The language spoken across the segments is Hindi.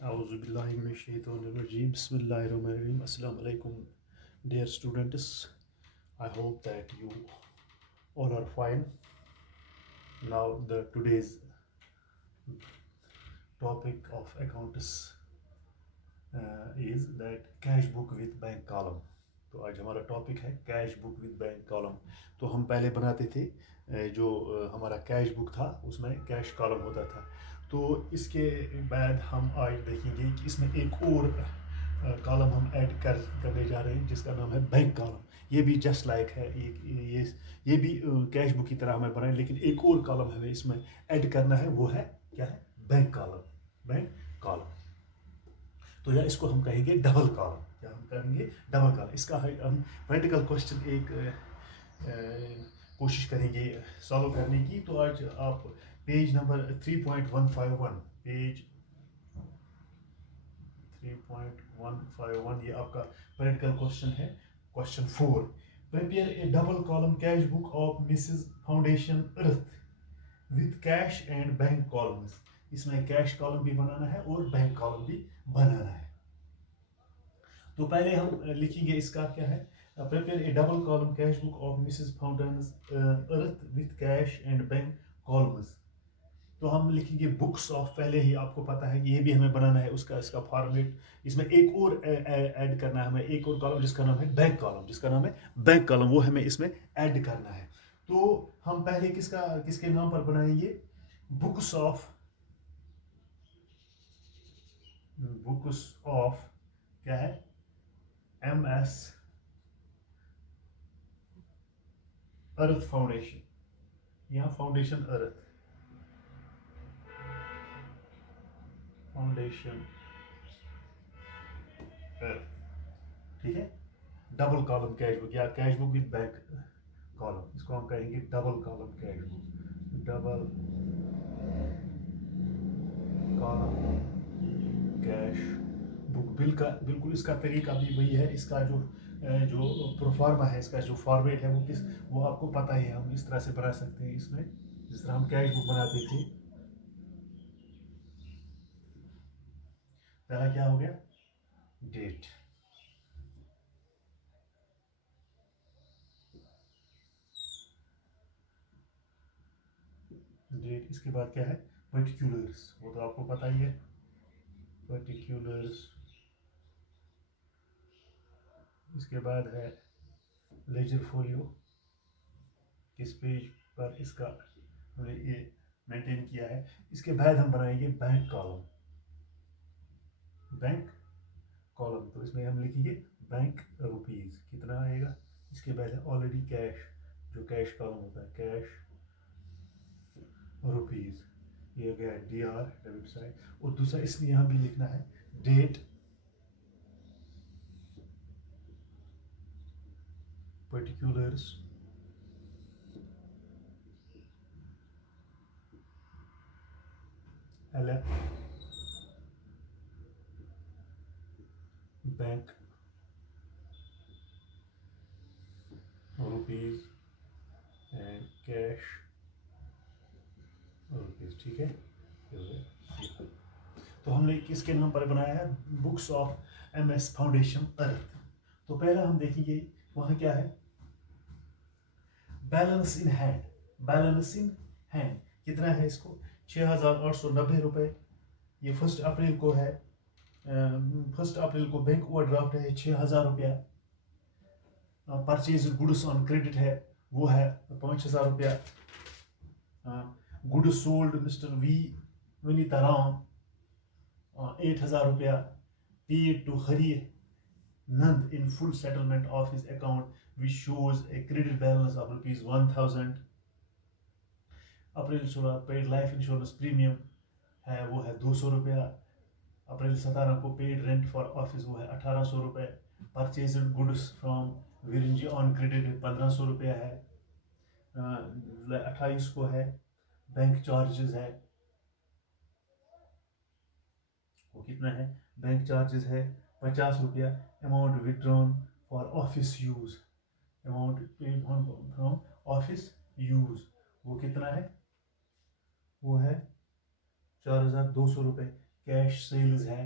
Auzubillahiminash-shaytanir-rajim. Bismillahir-rahmanir-rahim. Assalamu alaikum, dear students. I hope that you all are fine. Now, the today's topic of accounts is that cash book with bank column. तो आज हमारा टॉपिक है cash book with bank column. तो हम पहले बनाते थे जो हमारा कैश बुक था उसमें कैश कॉलम होता था। तो इसके बाद हम आज देखेंगे कि इसमें एक और कॉलम हम ऐड करने जा रहे हैं जिसका नाम है बैंक कॉलम। ये भी जस्ट लाइक है, ये भी कैश बुक की तरह हमें बनाए, लेकिन एक और कॉलम हमें इसमें ऐड करना है, वो है क्या है, बैंक कॉलम। बैंक कॉलम तो या इसको हम कहेंगे डबल कॉलम, या हम कहेंगे डबल कॉलम। इसका हम प्रैक्टिकल क्वेश्चन एक कोशिश करेंगे सॉल्व करने की। तो आज आप पेज नंबर 3.151, पेज 3.151, ये आपका प्रैक्टिकल क्वेश्चन है। Question 4, prepare A double column cash book of Mrs foundation earth with cash and bank columns. इसमें कैश कॉलम भी बनाना है और बैंक कॉलम भी बनाना है। तो पहले हम लिखेंगे इसका क्या है, prepare A double column cash book of Mrs fountains earth with cash and bank columns. तो हम लिखेंगे बुक्स ऑफ, पहले ही आपको पता है कि ये भी हमें बनाना है उसका इसका फॉर्मेट। इसमें एक और ऐड करना है हमें, एक और कॉलम जिसका नाम है बैंक कॉलम, जिसका नाम है बैंक कॉलम, वो हमें इसमें ऐड करना है। तो हम पहले किसके नाम पर बनाएंगे, बुक्स ऑफ क्या है, MS अर्थ फाउंडेशन, यहाँ फाउंडेशन अर्थ, फाउंडेशन अर्थ, ठीक है। डबल कॉलम कैश बुक या cash book with bank column, इसको हम कहेंगे double column cash book, double column cash book. बिल्कुल इसका तरीका भी वही है। इसका जो प्रोफार्मा है, इसका जो फॉर्मेट है वो आपको पता ही है। हम इस तरह से बना सकते हैं इसमें, जिस तरह हम कैश बुक बनाते थे। पहला क्या हो गया, डेट, डेट। इसके बाद क्या है, पर्टिकुलर्स, वो तो आपको पता ही है, पर्टिकुलर्स। इसके बाद है लेजर फोलियो, किस पेज पर इसका हमने ये मेंटेन किया है। इसके बाद हम बनाएंगे बैंक कॉलम, बैंक कॉलम। तो इसमें हम लिखेंगे बैंक रुपीज, कितना आएगा। इसके बाद है ऑलरेडी कैश, जो कैश कॉलम होता है, कैश रुपीज, ये हो गया DR डेबिट साइड। और दूसरा इसमें यहाँ भी लिखना है date, particulars, LF, bank rupees and cash rupees, ठीक है। तो हमने किसके नाम पर बनाया है, बुक्स ऑफ MS फाउंडेशन अर्थ। तो पहला हम देखेंगे वहाँ क्या है, balance in hand, balance in hand कितना है, इसको 6,890 रुपये। ये 1 अप्रैल को है, 1 अप्रैल को बैंक ओवरड्राफ्ट है 6,000 रुपया। परचेज गुड्स ऑन क्रेडिट है, वो है 5,000 रुपया। Goods sold mister Vinita Ram 8,000 रुपया। Paid to Hari Nand in full settlement of his account, which shows a credit balance of ₹1,000. April 16 paid life insurance premium है, वो है 200 रुपया। अप्रैल 17 को पेड रेंट फॉर ऑफिस, वो है 1,800 रुपये। Purchase goods from Viranji on credit 1,500 रुपया है। 28 को है बैंक चार्जेस है, वो कितना है, बैंक चार्जेस है 50 रुपया। Amount withdrawn for office use, amount paid from office use, वो कितना है, वो है 4,200 रुपये। कैश सेल्स है,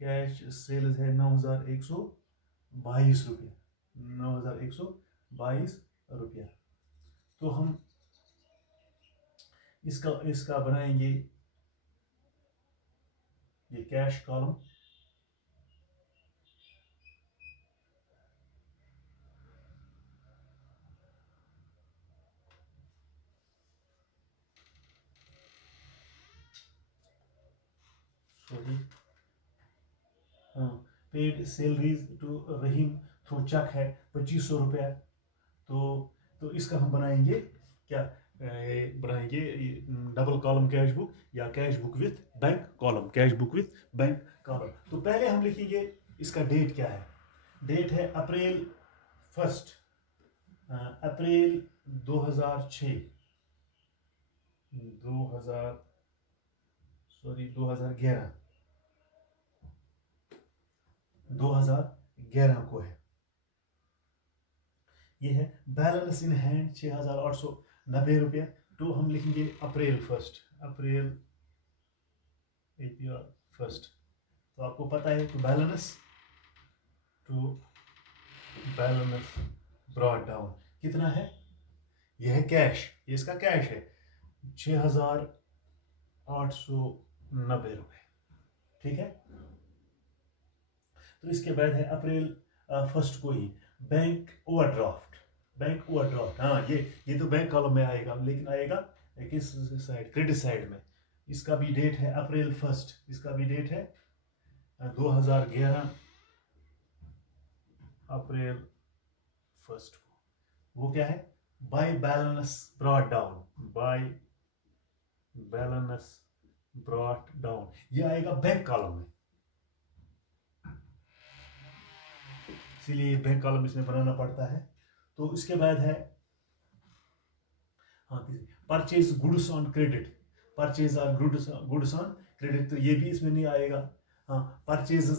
कैश सेल्स है 9,122 रुपया, 9,122 रुपया। तो हम इसका इसका बनाएंगे ये कैश कॉलम, सॉरी, हाँ, paid salaries to Rahim through cheque है 2500 रुपया। तो इसका हम बनाएंगे क्या, बनाएंगे डबल कॉलम कैश बुक या cash book with bank column, cash book with bank column. तो पहले हम लिखेंगे इसका डेट क्या है, डेट है अप्रैल 1, अप्रैल 2006, 2011 को है। ये है बैलेंस इन हैंड 6,890 रुपया। तो हम लिखेंगे अप्रैल 1, अप्रैल APR 1। तो आपको पता है कि बैलेंस ब्रॉट डाउन कितना है, यह है कैश, ये इसका कैश है 6,890 रुपये, ठीक है। तो इसके बाद है अप्रैल 1 को ही बैंक ओवरड्राफ्ट, बैंक ओवरड्राफ्ट, हाँ ये तो बैंक कॉलम में आएगा, लेकिन आएगा किस साइड, क्रेडिट साइड में। इसका भी डेट है अप्रैल 1, इसका भी डेट है 2011 अप्रैल 1 को। वो क्या है, by balance brought down, by balance brought down, ये आएगा बैंक कॉलम में, इसीलिए बैंक कॉलम इसमें बनाना पड़ता है। तो इसके बाद है हाँ, purchase goods on credit, purchase are goods on credit, तो ये भी इसमें नहीं आएगा। हाँ, purchase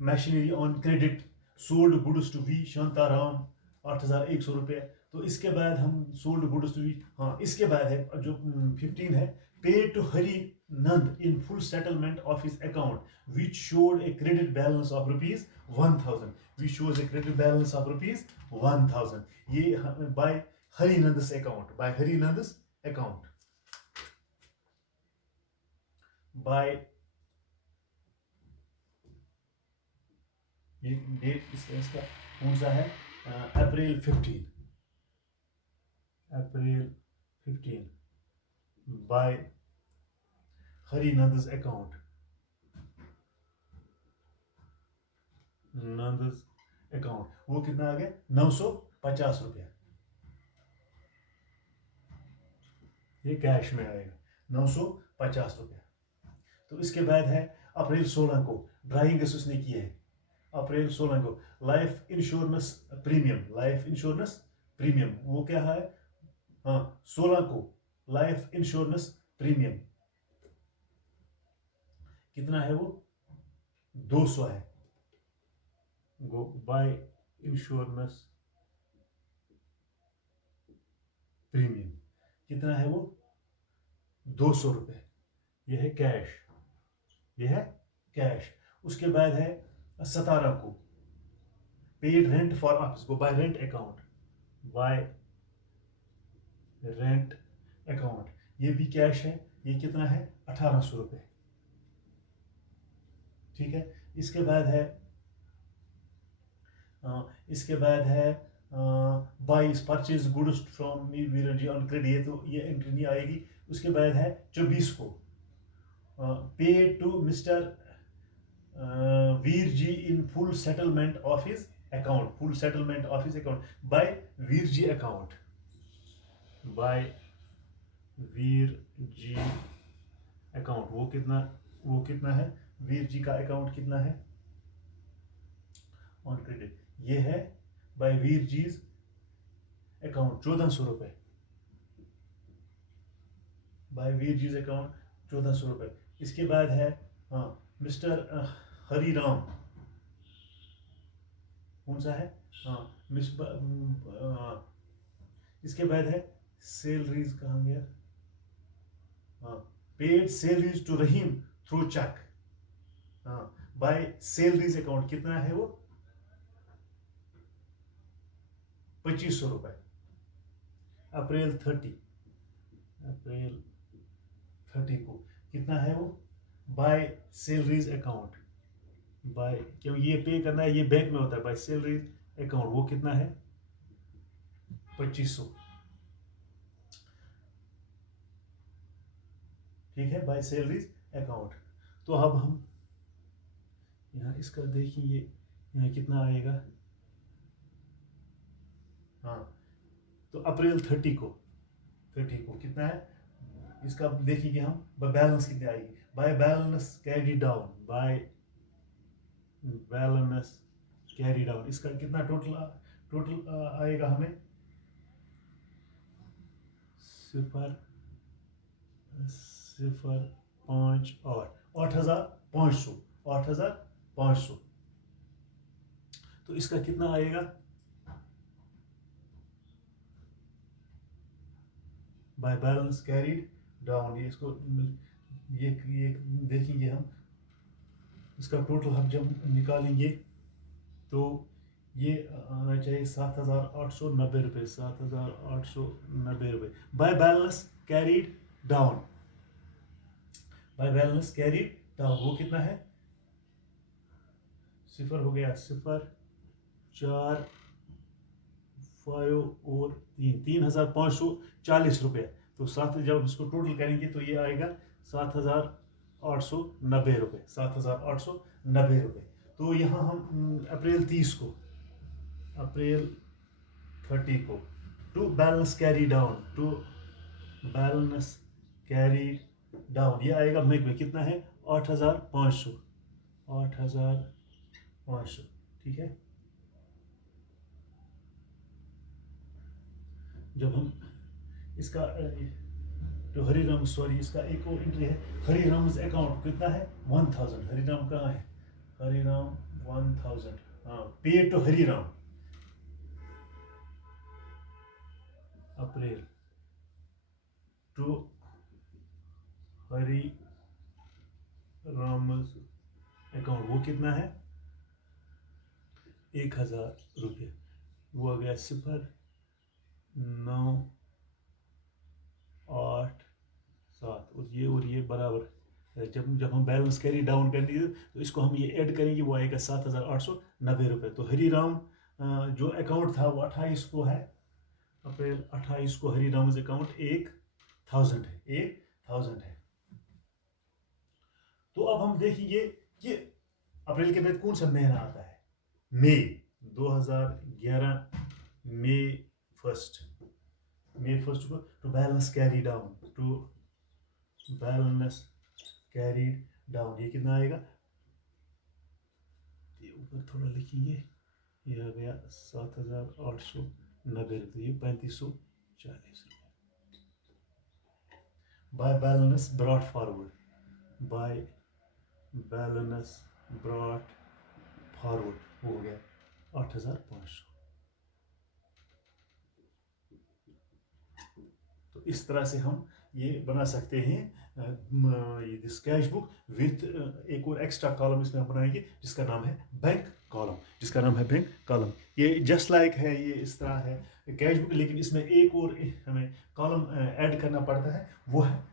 machinery on credit, sold goods to V Shantaram 8,100 रुपये। तो इसके बाद हम सोल्ड गुड्स टू वी, हाँ इसके बाद है जो 15 है, pay to Harinand in full settlement of his account which showed a credit balance of ₹1,000, which shows a credit balance of ₹1,000, ये by Harinand's account, by Harinand's account, by, ये डेट इसका कौन सा है, अप्रैल 15, April 15 by Harinand's account, Nand's account, वो कितना आ गया 950 रुपया, ये कैश में आएगा 950 रुपया। तो इसके बाद है अप्रैल 16 को ड्राइंग्स उसने की है, अप्रैल 16 को life insurance premium, life insurance premium, वो क्या है, हाँ 16 को लाइफ इंश्योरेंस प्रीमियम कितना है, वो 200 है, गो बाय इंश्योरेंस प्रीमियम कितना है, वो 200 रुपये, यह है कैश, यह है कैश। उसके बाद है 17 को पेड रेंट फॉर ऑफिस को bye rent account, bye rent account, ये भी कैश है, ये कितना है 1,800 रुपये, ठीक है। इसके बाद है बाइस purchase goods from Veer ji on credit, ये तो ये एंट्री नहीं आएगी। उसके बाद है 24 को pay to mister Veer ji in full settlement of his account, full settlement of his account by Veer ji account, by Veer ji account, वो कितना है, वीर जी का अकाउंट कितना है ऑन क्रेडिट, ये है बाय वीर जीज अकाउंट 1,400 रुपये, बाय वीर जीज अकाउंट 1,400 रुपये। इसके बाद है हाँ मिस्टर हरिराम, कौन सा है, हाँ इसके बाद है सैलरीज, कहाँ गया, paid salaries to Rahim through cheque, by salaries account कितना है वो 2500 रुपए। अप्रैल 30 को कितना है वो बाय सैलरीज अकाउंट, बाय क्यों ये पे करना है, ये बैंक में होता है, बाय सैलरीज अकाउंट वो कितना है 2500, ठीक है, बाय सैलरीज अकाउंट। तो अब हम यहाँ इसका देखेंगे यहाँ कितना आएगा। हाँ, तो अप्रैल 30 को कितना है इसका देखेंगे हम, बैलेंस कितनी आएगी, by balance carry down, by balance carry down इसका कितना टोटल आएगा हमें 0.05 और 8,500। तो इसका कितना आएगा बाय बैलेंस कैरीड डाउन, ये इसको ये देखेंगे हम, इसका टोटल हम जब निकालेंगे तो ये आना चाहिए 7,890 रुपये, 7,890 रुपये by balance carried down, by balance carried down वो कितना है, सिफर हो गया, 0, 4, 5 और 3,540 रुपये। तो जब इसको टोटल करेंगे तो ये आएगा 7,890 रुपये, 7,890 रुपये। तो यहाँ हम अप्रैल 30 को टू बैलेंस कैरी डाउन, ये आएगा में कितना है 8,500, ठीक है। जब हम इसका जो हरिराम इसका एक और एंट्री है, हरिराम अकाउंट कितना है 1000, हरिराम कहाँ है, हरिराम 1000, हाँ, pay to Hariram April to Hariram account वो कितना है 1,000 रुपये, वो आ गया 0,987 और ये बराबर, जब हम बैलेंस कैरी डाउन करेंगे तो इसको हम ये ऐड करेंगे, वो आएगा 7,890 रुपये। तो हरिराम जो अकाउंट था वो 28 को है, अप्रैल 28 को हरिराम अकाउंट 1,000 है। तो अब हम देखेंगे कि अप्रैल के बाद कौन सा महीना आता है, मई 2011, मई 1 को टू बैलेंस कैरी डाउन, ये कितना आएगा, ये ऊपर थोड़ा लिखेंगे, ये आ गया 7,890 रुपये, ये 3,540 रुपये बाय बैलेंस ब्रॉट फॉरवर्ड, हो गया 8,500। तो इस तरह से हम ये बना सकते हैं ये दिस कैश बुक विथ एक और एक्स्ट्रा कॉलम इसमें हम बनाएंगे जिसका नाम है बैंक कॉलम, ये जस्ट लाइक है, ये इस तरह है कैश बुक, लेकिन इसमें एक और हमें कॉलम ऐड करना पड़ता है, वो है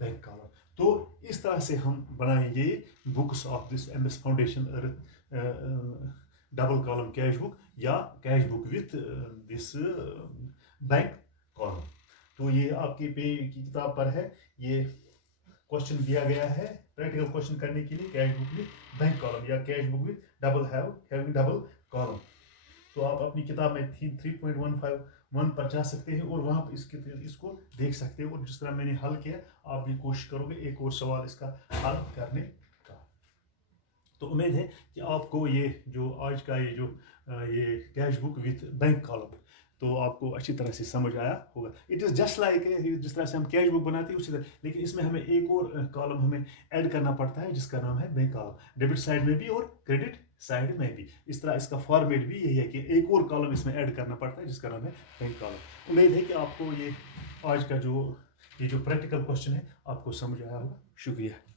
बैंक कॉलम। तो इस तरह से हम बनाएंगे books of this MS foundation double column cash book या cash book with this bank column. तो ये आपकी पे की किताब पर है, ये क्वेश्चन दिया गया है प्रैक्टिकल क्वेश्चन करने के लिए, cash book with bank column या cash book with double column. तो आप अपनी किताब में 3.151 पर जा सकते हैं और वहाँ पर इसको देख सकते हो, और जिस तरह मैंने हल किया आप भी कोशिश करोगे एक और सवाल इसका हल करने का। तो उम्मीद है कि आपको ये जो आज का ये cash book with bank column तो आपको अच्छी तरह से समझ आया होगा। इट इज़ जस्ट लाइक जिस तरह से हम कैश बुक बनाते हैं उसी तरह, लेकिन इसमें हमें एक और कॉलम हमें ऐड करना पड़ता है जिसका नाम है बैंक कॉलम, डेबिट साइड में भी और क्रेडिट साइड में भी। इस तरह इसका फॉर्मेट भी यही है कि एक और कॉलम इसमें ऐड करना पड़ता है जिसका नाम है बैंक कॉलम। उम्मीद है कि आपको ये आज का जो ये जो प्रैक्टिकल क्वेश्चन है आपको समझ आया होगा। शुक्रिया।